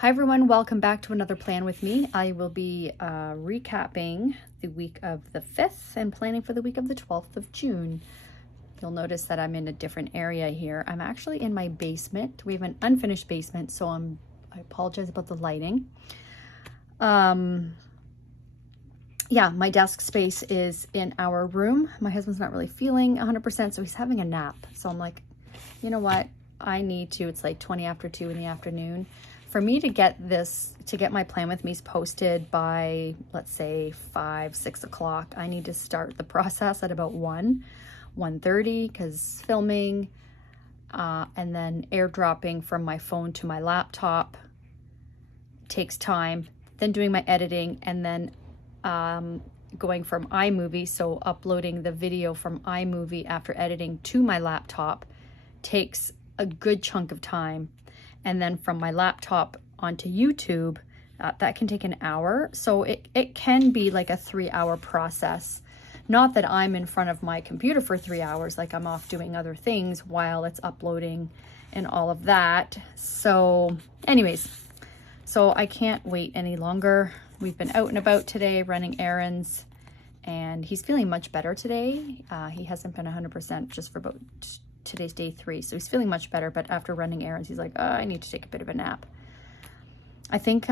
Hi everyone, welcome back to another plan with me. I will be recapping the week of the 5th and planning for the week of the 12th of June. You'll notice that I'm in a different area here. I'm actually in my basement. We have an unfinished basement, so I apologize about the lighting. Yeah, my desk space is in our room. My husband's not really feeling 100%, so he's having a nap. So I'm like, you know what? I need to, it's like 20 after 2 in the afternoon. For me to get my plan with me's posted by, let's say 5, 6 o'clock, I need to start the process at about 1:30 because filming, and then airdropping from my phone to my laptop takes time, then doing my editing, and then going from iMovie, so uploading the video from iMovie after editing to my laptop takes a good chunk of time. And then from my laptop onto YouTube, that can take an hour. So it can be like a 3-hour process. Not that I'm in front of my computer for 3 hours, like I'm off doing other things while it's uploading and all of that. So anyways, so I can't wait any longer. We've been out and about today running errands, and he's feeling much better today. He hasn't been 100% just for about today's day 3, so he's feeling much better, but after running errands he's like, I need to take a bit of a nap. I think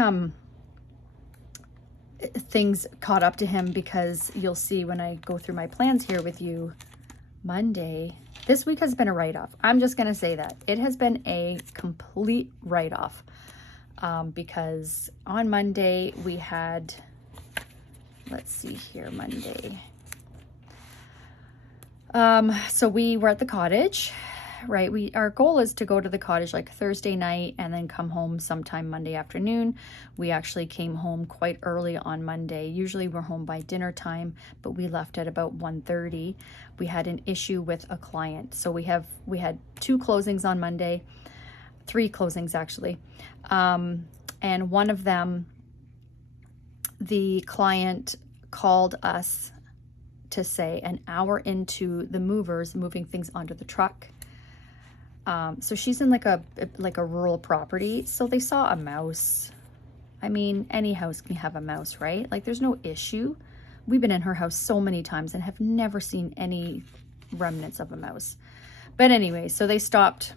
things caught up to him, because you'll see when I go through my plans here with you. Monday, this week has been a write-off. I'm just gonna say that it has been a complete write-off, because on Monday we had, let's see here, Monday. So we were at the cottage, right? Our goal is to go to the cottage like Thursday night and then come home sometime Monday afternoon. We actually came home quite early on Monday. Usually we're home by dinner time, but we left at about 1:30. We had an issue with a client. So we had 2 closings on Monday, 3 closings actually. And one of them, the client called us to say an hour into the movers moving things onto the truck. So she's in like a rural property. So they saw a mouse. I mean, any house can have a mouse, right? Like there's no issue. We've been in her house so many times and have never seen any remnants of a mouse. But anyway, so they stopped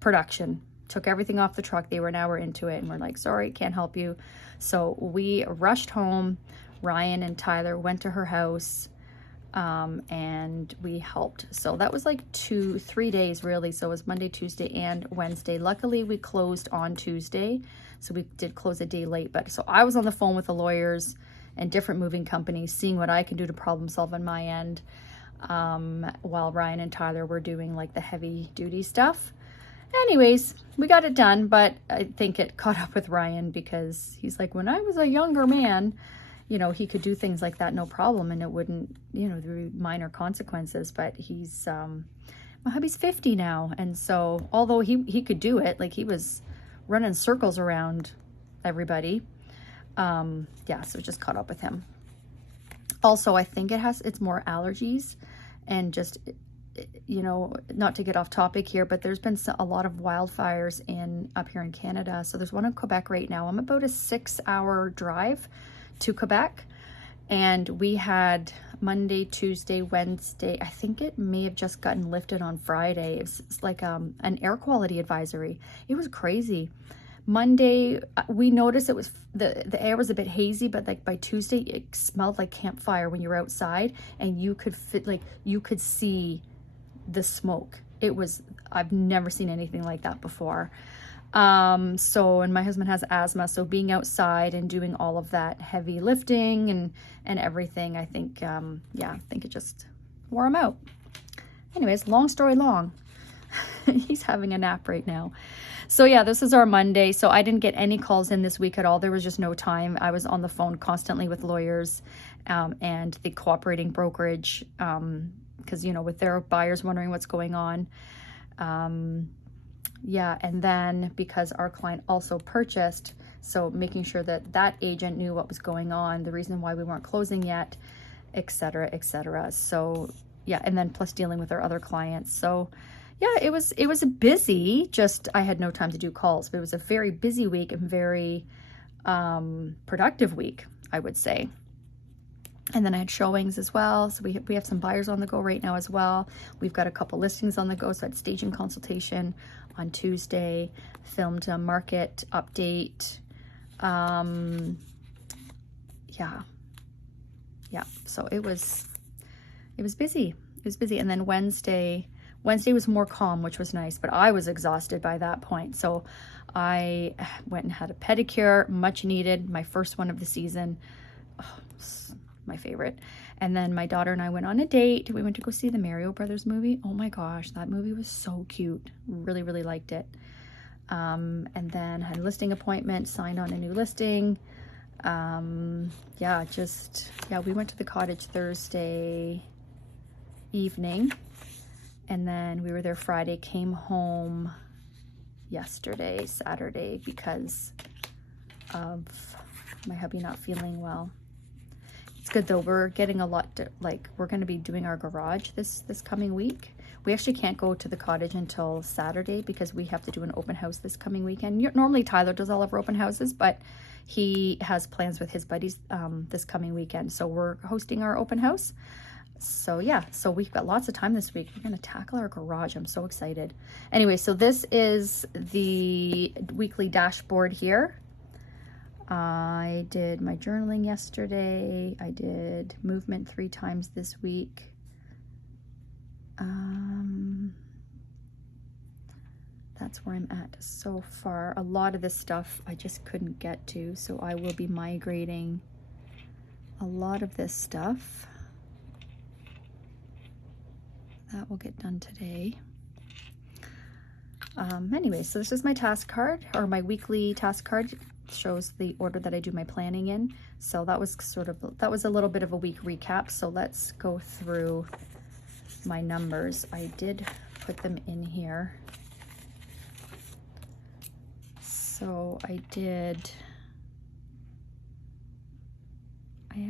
production, took everything off the truck. They were an hour into it and we're like, sorry, can't help you. So we rushed home. Ryan and Tyler went to her house. And we helped. So that was like 2-3 days really. So it was Monday, Tuesday, and Wednesday. Luckily we closed on Tuesday, so we did close a day late. But so I was on the phone with the lawyers and different moving companies, seeing what I can do to problem solve on my end, while Ryan and Tyler were doing like the heavy duty stuff. Anyways, we got it done, but I think it caught up with Ryan, because he's like, when I was a younger man, you know, he could do things like that, no problem, and it wouldn't, you know, there would be minor consequences. But he's, my hubby's 50 now, and so although he could do it, like he was running circles around everybody, yeah, so it just caught up with him. Also, I think it's more allergies, and just, you know, not to get off topic here, but there's been a lot of wildfires up here in Canada. So there's one in Quebec right now. I'm about a 6-hour drive to Quebec, and we had Monday, Tuesday, Wednesday. I think it may have just gotten lifted on Friday. It's like an air quality advisory. It was crazy. Monday we noticed it was the air was a bit hazy, but like by Tuesday it smelled like campfire when you were outside, and you could see the smoke. I've never seen anything like that before. And my husband has asthma, so being outside and doing all of that heavy lifting and everything, I think, yeah, I think it just wore him out. Anyways, long story long, he's having a nap right now. So yeah, this is our Monday. So I didn't get any calls in this week at all. There was just no time. I was on the phone constantly with lawyers, and the cooperating brokerage, because, you know, with their buyers wondering what's going on. Yeah, and then because our client also purchased, so making sure that agent knew what was going on, the reason why we weren't closing yet, etc., etc. So yeah, and then plus dealing with our other clients. So Yeah, it was a busy, just I had no time to do calls, but it was a very busy week and very productive week, I would say. And then I had showings as well. So we have some buyers on the go right now as well. We've got a couple listings on the go. So I had staging consultation on Tuesday, filmed a market update. Yeah. So it was busy. It was busy. And then Wednesday was more calm, which was nice, but I was exhausted by that point. So I went and had a pedicure, much needed, my first one of the season. Oh, my favorite. And then my daughter and I went on a date. We went to go see the Mario Brothers movie. Oh my gosh, that movie was so cute. Really, really liked it. And then had a listing appointment, signed on a new listing. We went to the cottage Thursday evening, and then we were there Friday, came home yesterday, Saturday, because of my hubby not feeling well. It's good though. We're getting a lot we're going to be doing our garage this coming week. We actually can't go to the cottage until Saturday because we have to do an open house this coming weekend. Normally Tyler does all of our open houses, but he has plans with his buddies this coming weekend. So we're hosting our open house. So yeah, so we've got lots of time this week. We're going to tackle our garage. I'm so excited. Anyway, so this is the weekly dashboard here. I did my journaling yesterday. I did movement 3 times this week. That's where I'm at so far. A lot of this stuff I just couldn't get to, so I will be migrating a lot of this stuff. That will get done today. Anyway, so this is my task card, or my weekly task card. It shows the order that I do my planning in. So that was a little bit of a week recap. So let's go through my numbers. I did put them in here. So I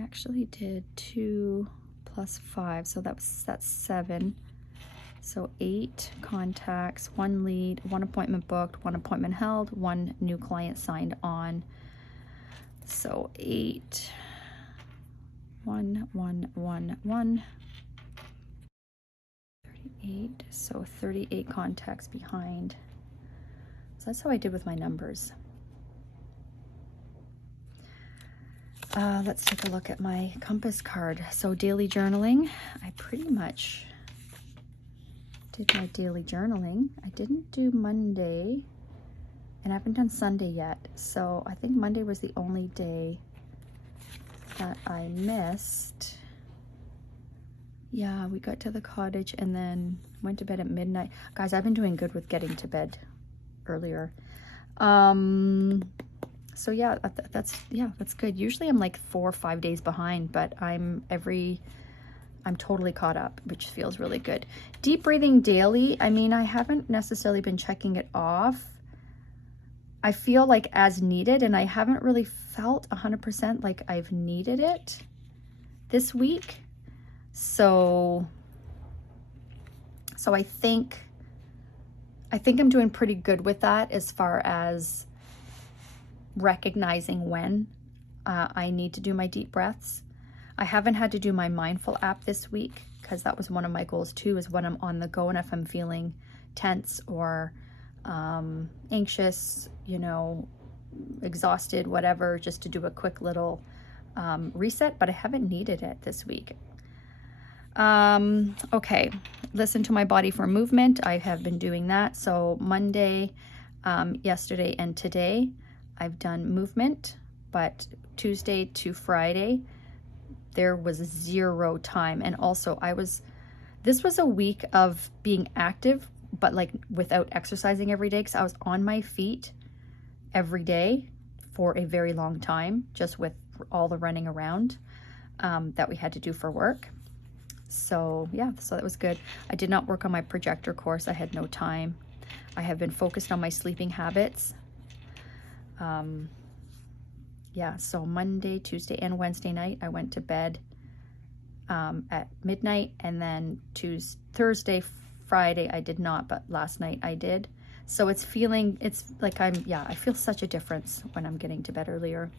actually did 2 plus 5, so that's 7. So 8 contacts, 1 lead, 1 appointment booked, 1 appointment held, 1 new client signed on. So 8, 1, 1, 1, 1, 38. So 38 contacts behind. So that's how I did with my numbers. Let's take a look at my compass card. So daily journaling, I pretty much did my daily journaling. I didn't do Monday, and I haven't done Sunday yet. So I think Monday was the only day that I missed. Yeah, we got to the cottage and then went to bed at midnight. Guys, I've been doing good with getting to bed earlier. So yeah, that's good. Usually I'm like 4 or 5 days behind, but I'm totally caught up, which feels really good. Deep breathing daily. I mean, I haven't necessarily been checking it off. I feel like as needed, and I haven't really felt 100% like I've needed it this week. So I think I'm doing pretty good with that as far as recognizing when I need to do my deep breaths. I haven't had to do my mindful app this week because that was one of my goals too, is when I'm on the go and if I'm feeling tense or anxious, exhausted, whatever, just to do a quick little reset, but I haven't needed it this week. Okay, listen to my body for movement. I have been doing that. So Monday, yesterday, and today, I've done movement, but Tuesday to Friday, there was 0 time. And also this was a week of being active, but like without exercising every day, because I was on my feet every day for a very long time, just with all the running around that we had to do for work. So yeah, so that was good. I did not work on my projector course. I had no time. I have been focused on my sleeping habits. So Monday, Tuesday, and Wednesday night, I went to bed at midnight, and then Thursday, Friday I did not, but last night I did. So it's like I feel such a difference when I'm getting to bed earlier.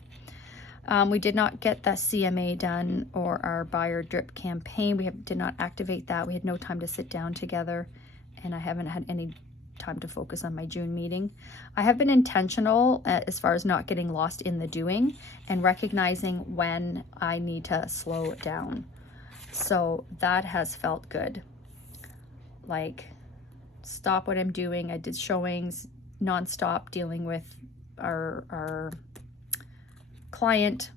We did not get the CMA done or our buyer drip campaign. We did not activate that. We had no time to sit down together, and I haven't had any time to focus on my June meeting. I have been intentional as far as not getting lost in the doing and recognizing when I need to slow down. So that has felt good. Like, stop what I'm doing. I did showings nonstop dealing with our client,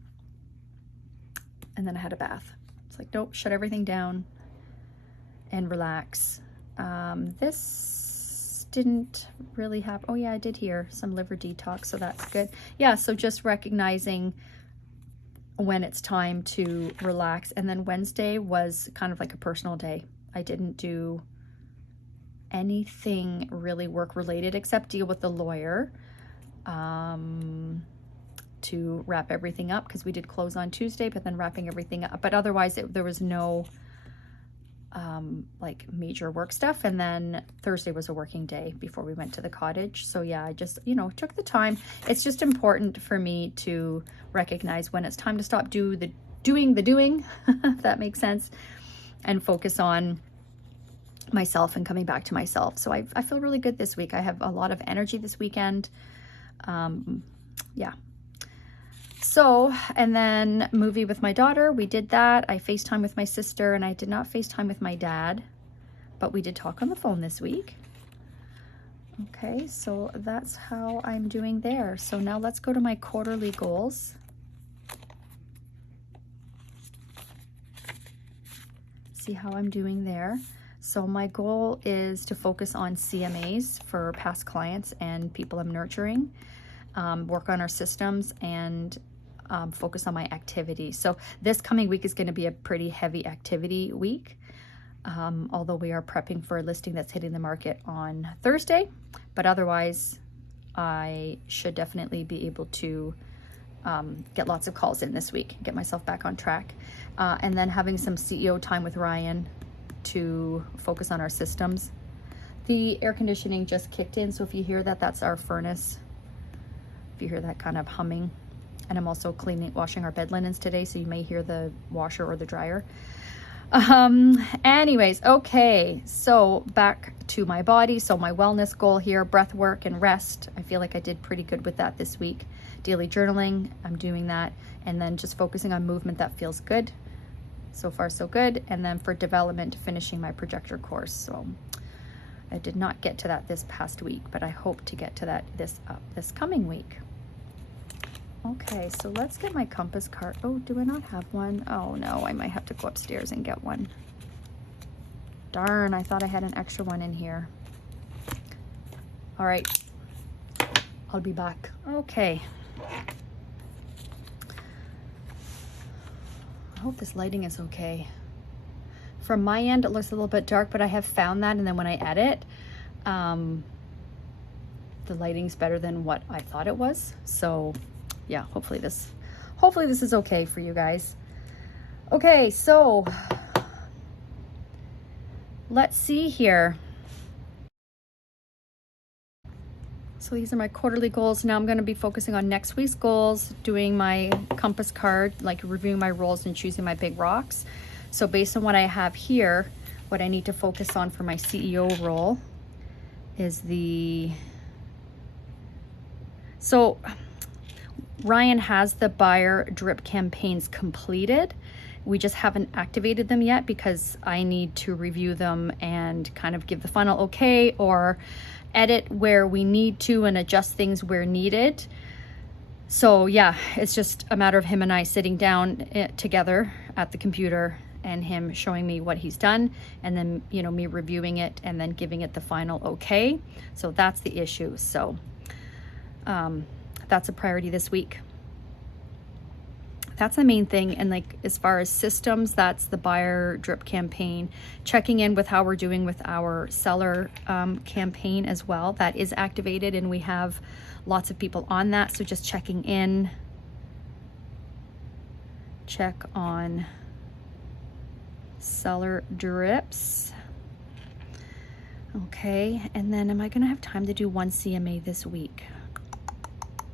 and then I had a bath. It's like, nope, shut everything down and relax. This didn't really happen. Oh yeah, I did hear some liver detox, so that's good. Yeah, so just recognizing when it's time to relax. And then Wednesday was kind of like a personal day. I didn't do anything really work related except deal with the lawyer to wrap everything up, because we did close on Tuesday, but then wrapping everything up. But otherwise there was no like major work stuff. And then Thursday was a working day before we went to the cottage. So yeah, I just, took the time. It's just important for me to recognize when it's time to stop doing the doing, if that makes sense, and focus on myself and coming back to myself. So I feel really good this week. I have a lot of energy this weekend. Yeah. So, and then movie with my daughter, we did that. I FaceTime with my sister, and I did not FaceTime with my dad, but we did talk on the phone this week. Okay, so that's how I'm doing there. So now let's go to my quarterly goals. See how I'm doing there. So my goal is to focus on CMAs for past clients and people I'm nurturing, work on our systems, and focus on my activity. So this coming week is going to be a pretty heavy activity week, although we are prepping for a listing that's hitting the market on Thursday. But otherwise, I should definitely be able to get lots of calls in this week, get myself back on track. And then having some CEO time with Ryan to focus on our systems. The air conditioning just kicked in, so if you hear that, that's our furnace. If you hear that kind of humming. And I'm also washing our bed linens today, so you may hear the washer or the dryer. Anyways, okay, so back to my body. So my wellness goal here, breath work and rest. I feel like I did pretty good with that this week. Daily journaling, I'm doing that. And then just focusing on movement that feels good. So far, so good. And then for development, finishing my projector course. So I did not get to that this past week, but I hope to get to that this coming week. Okay, so let's get my compass card. Oh, do I not have one? Oh no, I might have to go upstairs and get one. Darn, I thought I had an extra one in here. All right, I'll be back. Okay. I hope this lighting is okay. From my end, it looks a little bit dark, but I have found that, and then when I edit, the lighting's better than what I thought it was. So yeah, hopefully this is okay for you guys. Okay, so let's see here. So these are my quarterly goals. Now I'm going to be focusing on next week's goals, doing my compass card, like reviewing my roles and choosing my big rocks. So based on what I have here, what I need to focus on for my CEO role is so Ryan has the buyer drip campaigns completed. We just haven't activated them yet because I need to review them and kind of give the final okay, or edit where we need to and adjust things where needed. So yeah, it's just a matter of him and I sitting down together at the computer and him showing me what he's done, and then me reviewing it and then giving it the final okay. So that's the issue. So that's a priority this week. That's the main thing. And like as far as systems, that's the buyer drip campaign, checking in with how we're doing with our seller campaign as well. That is activated and we have lots of people on that. So just checking in, check on seller drips. Okay, and then am I gonna have time to do one CMA this week?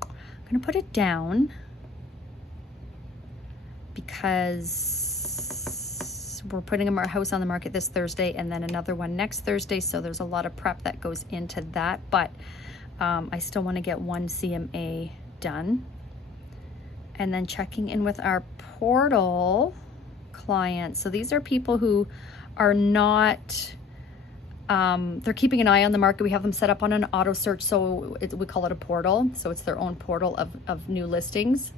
I'm gonna put it down because we're putting our house on the market this Thursday and then another one next Thursday, so there's a lot of prep that goes into that, but I still want to get one CMA done. And then checking in with our portal clients. So these are people who are not, they're keeping an eye on the market. We have them set up on an auto search, so we call it a portal. So it's their own portal of new listings.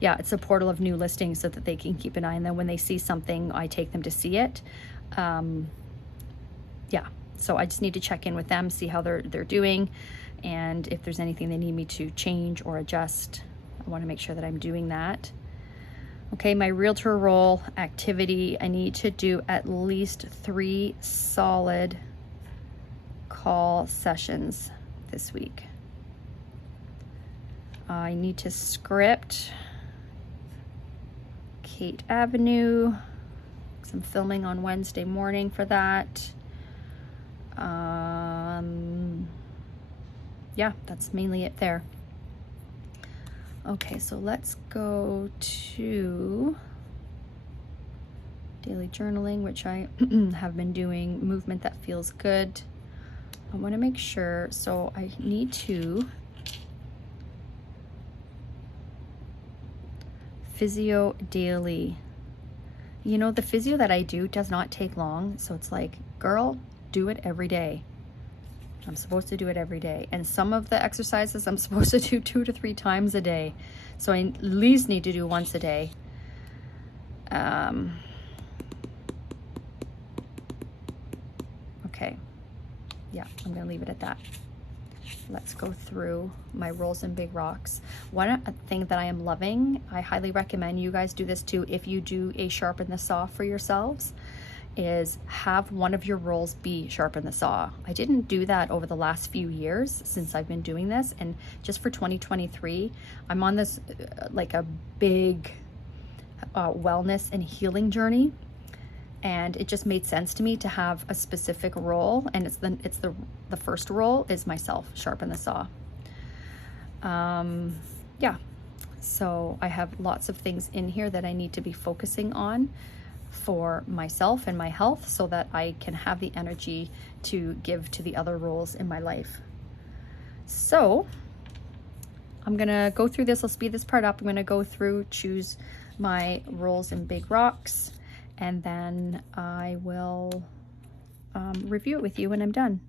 Yeah, it's a portal of new listings so that they can keep an eye. And then when they see something, I take them to see it. Yeah, so I just need to check in with them, see how they're doing, and if there's anything they need me to change or adjust. I want to make sure that I'm doing that. Okay, my realtor role activity, I need to do at least 3 solid call sessions this week. I need to script Kate Avenue. Some filming on Wednesday morning for that. Yeah, that's mainly it there. Okay, so let's go to daily journaling, which I have been doing. Movement that feels good. I want to make sure, so I need to physio daily. You know, the physio that I do does not take long, so it's like, girl, do it every day. I'm supposed to do it every day. And some of the exercises I'm supposed to do 2 to 3 times a day. So I at least need to do once a day. Okay. Yeah, I'm gonna leave it at that. Let's go through my rolls and big rocks. One thing that I am loving, I highly recommend you guys do this too if you do a sharpen the saw for yourselves, is have one of your rolls be sharpen the saw. I didn't do that over the last few years since I've been doing this, and just for 2023, I'm on this like a big wellness and healing journey, and it just made sense to me to have a specific roll, and it's the first roll is myself, sharpen the saw. Yeah, so I have lots of things in here that I need to be focusing on for myself and my health so that I can have the energy to give to the other roles in my life. So I'm gonna go through this. I'll speed this part up. I'm gonna go through, choose my rolls and big rocks, and then I will review it with you when I'm done.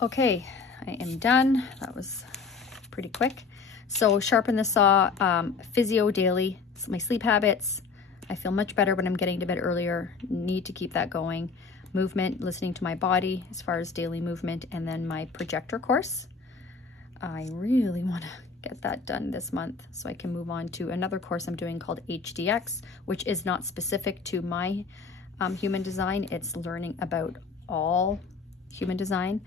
Okay, I am done. That was pretty quick. So sharpen the saw, physio daily, my sleep habits. I feel much better when I'm getting to bed earlier. Need to keep that going. Movement, listening to my body as far as daily movement, and then my projector course. I really want to get that done this month so I can move on to another course I'm doing called HDX, which is not specific to my human design. It's learning about all human design.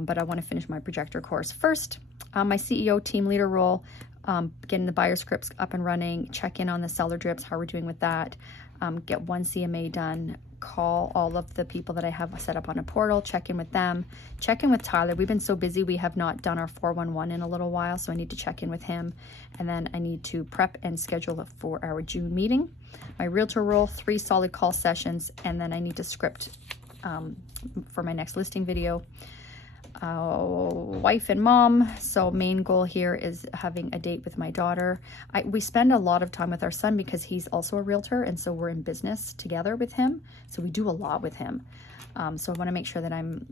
But I want to finish my projector course first. My CEO team leader role, getting the buyer scripts up and running, check in on the seller drips, how we're doing with that, get one CMA done, call all of the people that I have set up on a portal, check in with them, check in with Tyler. We've been so busy, we have not done our 411 in a little while, so I need to check in with him. And then I need to prep and schedule for our June meeting. My realtor role, 3 solid call sessions, and then I need to script for my next listing video. Wife and mom, so main goal here is having a date with my daughter. We spend a lot of time with our son because he's also a realtor, and so we're in business together with him, so we do a lot with him. So I want to make sure that I'm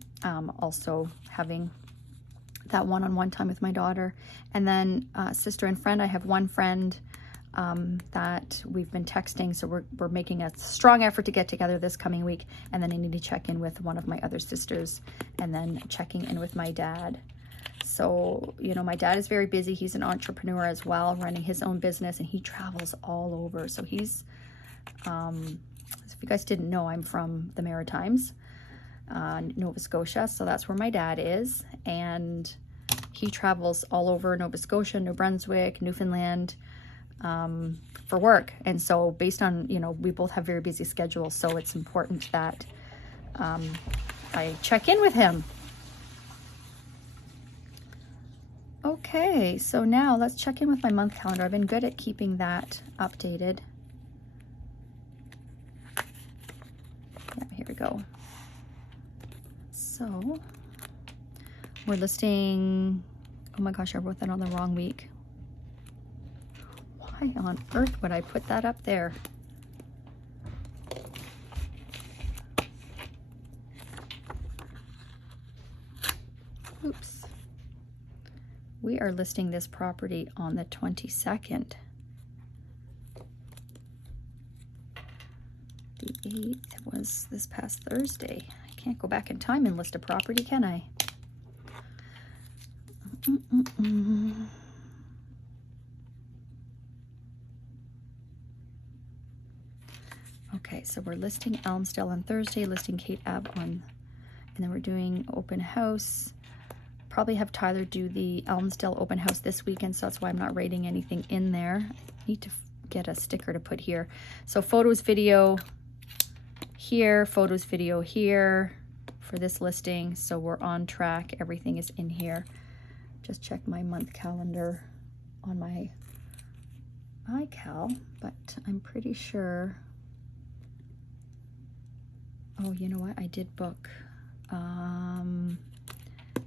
also having that one-on-one time with my daughter. And then sister and friend, I have one friend that we've been texting, so we're making a strong effort to get together this coming week. And then I need to check in with one of my other sisters, and then checking in with my dad. So, you know, my dad is very busy. He's an entrepreneur as well, running his own business, and he travels all over. So he's, if you guys didn't know, I'm from the Maritimes, Nova Scotia. So that's where my dad is. And he travels all over Nova Scotia, New Brunswick, Newfoundland, for work. And so based on, you know, we both have very busy schedules. So it's important that I check in with him. Okay, so now let's check in with my month calendar. I've been good at keeping that updated. Yeah, here we go. So we're listing, oh my gosh, I wrote that on the wrong week. Why on earth would I put that up there? Oops. We are listing this property on the 22nd. The 8th was this past Thursday. I can't go back in time and list a property, can I? Okay, so we're listing Elmsdale on Thursday, listing Cape Ave on, and then we're doing open house. Probably have Tyler do the Elmsdale open house this weekend, so that's why I'm not rating anything in there. I need to get a sticker to put here. So photos, video here, photos, video here for this listing. So we're on track. Everything is in here. Just check my month calendar on my iCal, but I'm pretty sure. Oh, you know what? I did book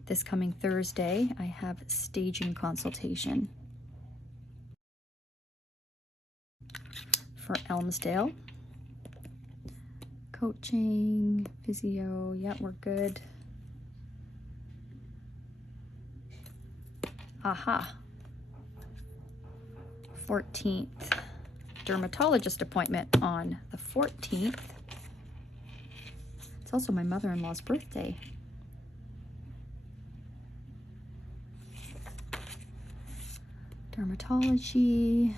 this coming Thursday. I have staging consultation for Elmsdale. Coaching, physio, yeah, we're good. Aha. 14th. Dermatologist appointment on the 14th. It's also my mother-in-law's birthday. Dermatology.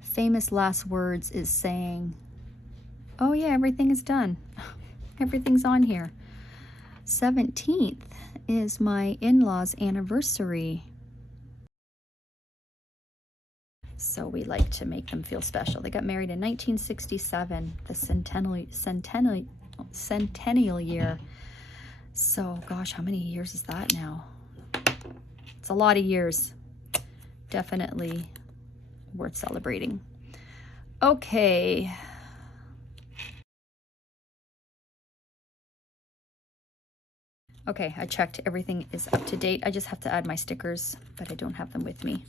Famous last words is saying, oh yeah, everything is done. Everything's on here. 17th is my in-laws' anniversary. So we like to make them feel special. They got married in 1967, the centennial year. So gosh, how many years is that now? It's a lot of years. Definitely worth celebrating. Okay. Okay, I checked. Everything is up to date. I just have to add my stickers, but I don't have them with me.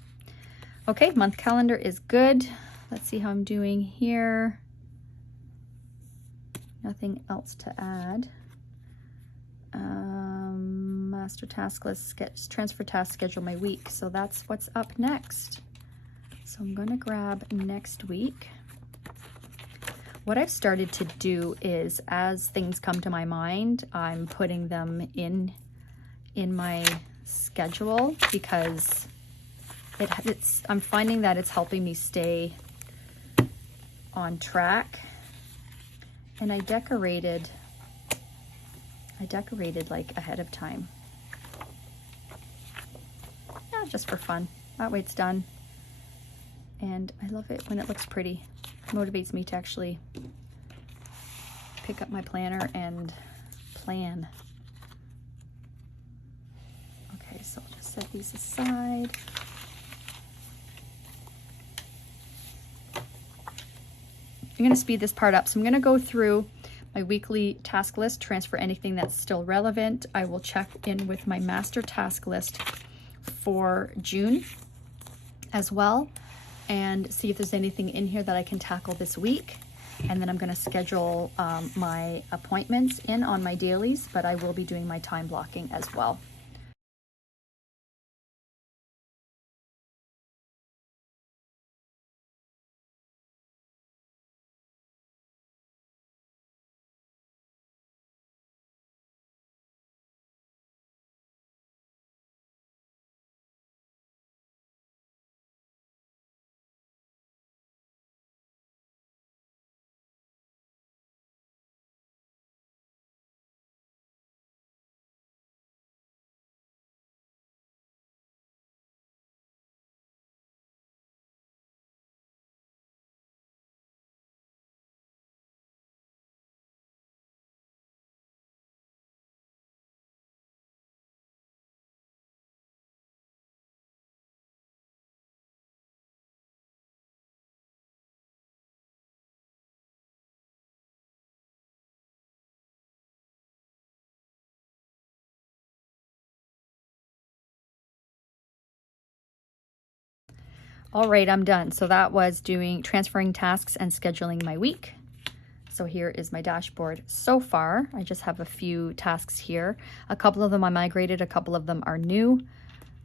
Okay, month calendar is good. Let's see how I'm doing here. Nothing else to add. Master task list, transfer task, schedule my week. So that's what's up next. So I'm gonna grab next week. What I've started to do is, as things come to my mind, I'm putting them in my schedule, because I'm finding that it's helping me stay on track. And I decorated like ahead of time. Yeah, just for fun. That way it's done. And I love it when it looks pretty. It motivates me to actually pick up my planner and plan. Okay, so I'll just set these aside. I'm going to speed this part up. So I'm going to go through my weekly task list, transfer anything that's still relevant. I will check in with my master task list for June as well, and see if there's anything in here that I can tackle this week. And then I'm going to schedule my appointments in on my dailies, but I will be doing my time blocking as well. All right, I'm done. So that was transferring tasks and scheduling my week. So here is my dashboard so far. I just have a few tasks here. A couple of them I migrated, a couple of them are new.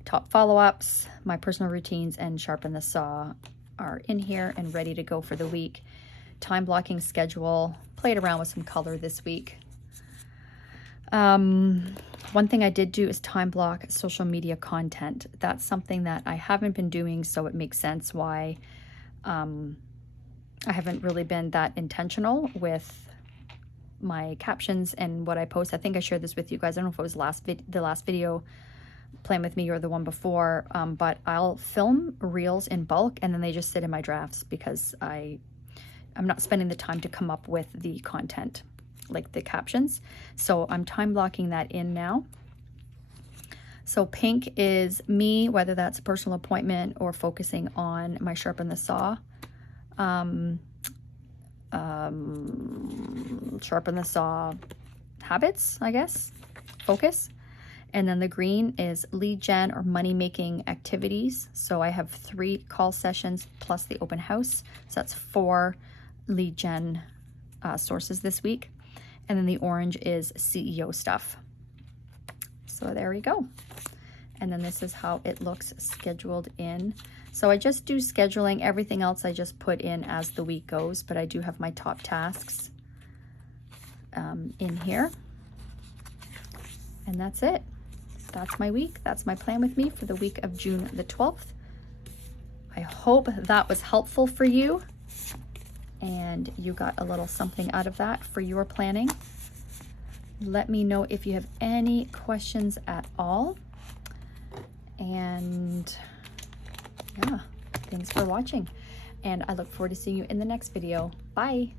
Top follow-ups, my personal routines, and sharpen the saw are in here and ready to go for the week. Time blocking schedule, played around with some color this week. One thing I did do is time block social media content. That's something that I haven't been doing, so it makes sense why I haven't really been that intentional with my captions and what I post. I think I shared this with you guys. I don't know if it was the last video, Plan With Me, or the one before, but I'll film reels in bulk and then they just sit in my drafts because I'm not spending the time to come up with the content, like the captions. So I'm time blocking that in now. So pink is me, whether that's a personal appointment or focusing on my sharpen the saw. Sharpen the saw habits, I guess, focus. And then the green is lead gen or money making activities. So I have 3 call sessions plus the open house. So that's 4 lead gen sources this week. And then the orange is CEO stuff. So there we go. And then this is how it looks scheduled in. So I just do scheduling. Everything else I just put in as the week goes, but I do have my top tasks in here. And that's it. That's my week. That's my plan with me for the week of June the 12th. I hope that was helpful for you and you got a little something out of that for your planning. Let me know if you have any questions at all. And yeah, thanks for watching. And I look forward to seeing you in the next video. Bye.